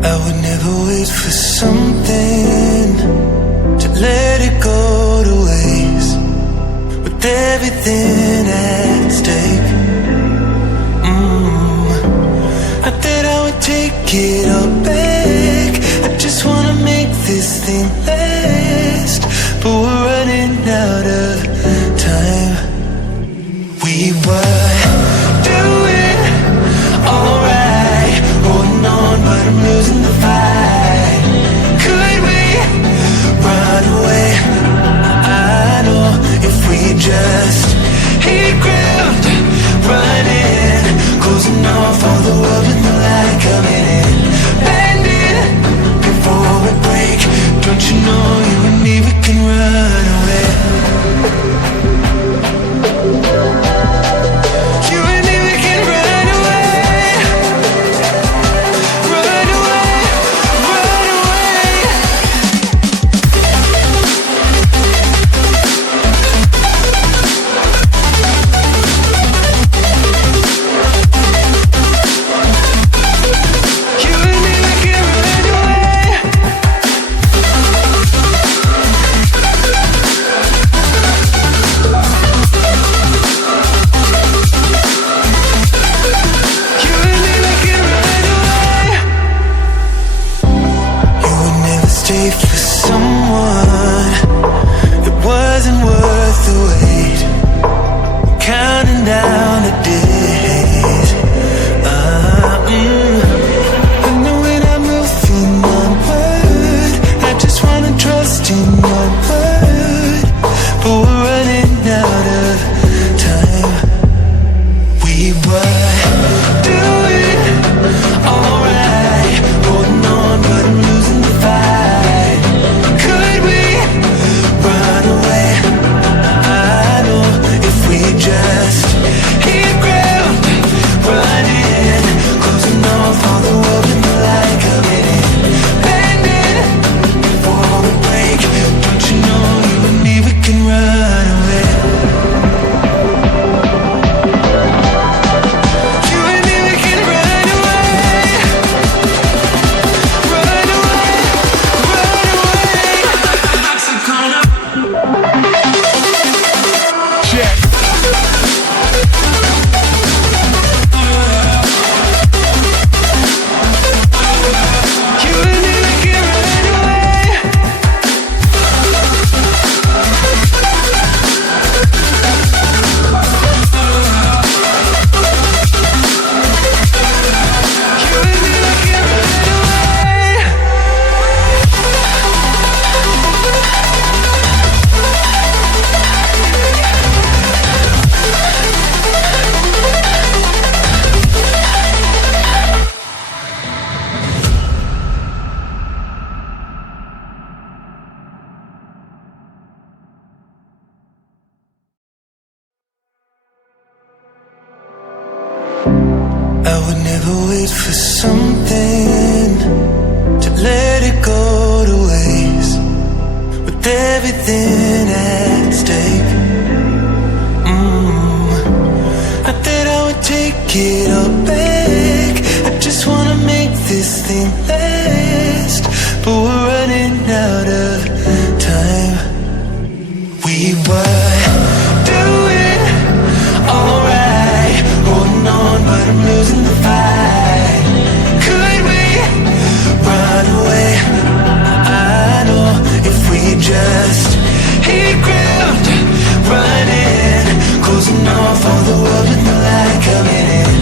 I would never wait for something to let it go to waste, with everything at stake. I thought I would take it all back. I just wanna make this thing last, but we're running out of time. We were doing alright, holding on, but I'm losing the fight. Could we run away? I know if we just hit ground, running, closing off all the world with the light coming in, bending before we break. Don't you know you and me, we can run away. You and me, we can run away. Run away, run away. You and me, we can run away. You and me, we can run away. You would never stay for someone that wasn't worth the wait. Counting down the days. I know when I'm moving onward, I just wanna trust in your word, but we're running out of time. We were doing alright, holding on, but I'm losing the fight. Could we run away? I know if we just hit ground, running, closing off all the world with the light coming in, bending before we break. Don't you know you and me, we can run away. You and me, we can run away. Run away, run away. Check. You and me, we can run away. You and me, we can run away. I would never wait for something to let it go to waste, with everything at stake. I thought I would take it all back. I just wanna make this thing last, but we're running out of time. We were doing alright, holding on, but I'm losing the fight. Could we run away? I know if we just hit ground, running, closing off all the world with the light coming in,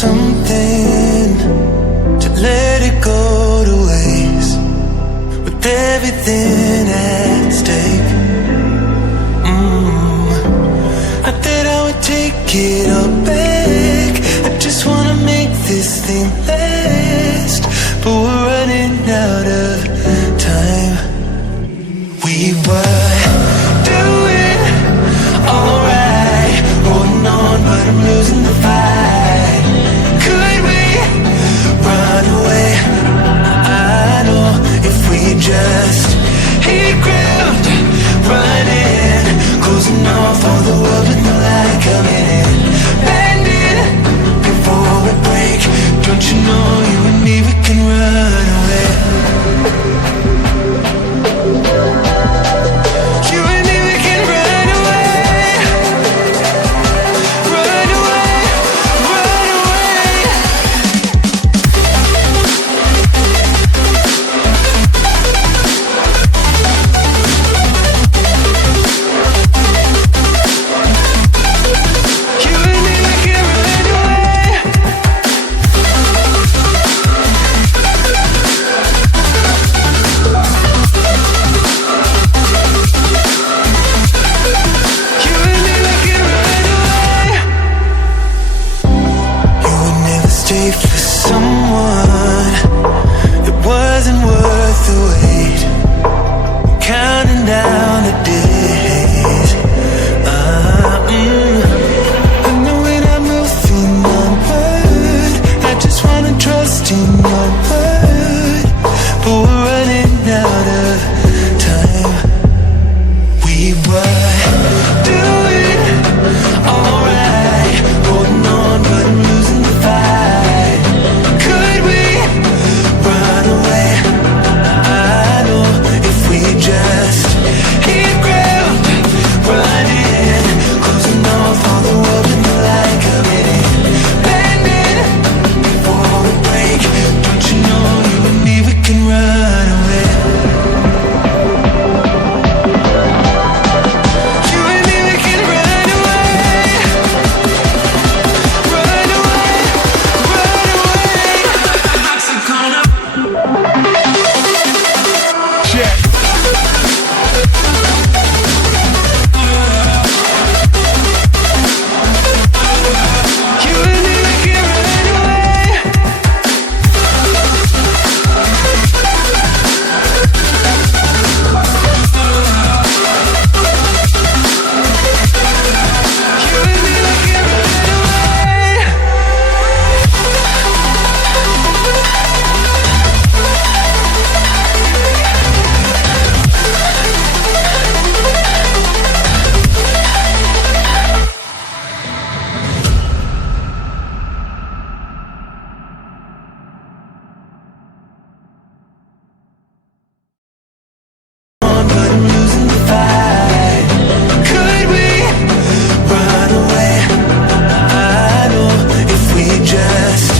something to let it go to waste, with everything at stake. I thought I would take it all back. I just wanna make this thing last, but we're running out of time. We were doing alright, holding on, but I'm losing the fight. Could we run away? I know if we just hit ground, running, closing off all the world with no light coming in, bending before we break. Don't you know you and me, we can run away. You and me, we can run away. Run away, run away. You and me, we can run away. You and me, we can run away. You would never stay for someone that wasn't worth the wait. Counting down the days. I know when I'm moving onward, I just wanna trust in your word, but we're running out of time. We were doing alright, holding on, but I'm losing the fight. Could we run away? I know if we just hit ground, running, closing off all the world with no light coming in, bending before we break. Don't you know you and me, we can run away. You and me, we can run away. Run away, run away. So gonna check. You and me, we can run away. You and me, we can run away. On, but I'm losing the fight. Could we run away? I know if we just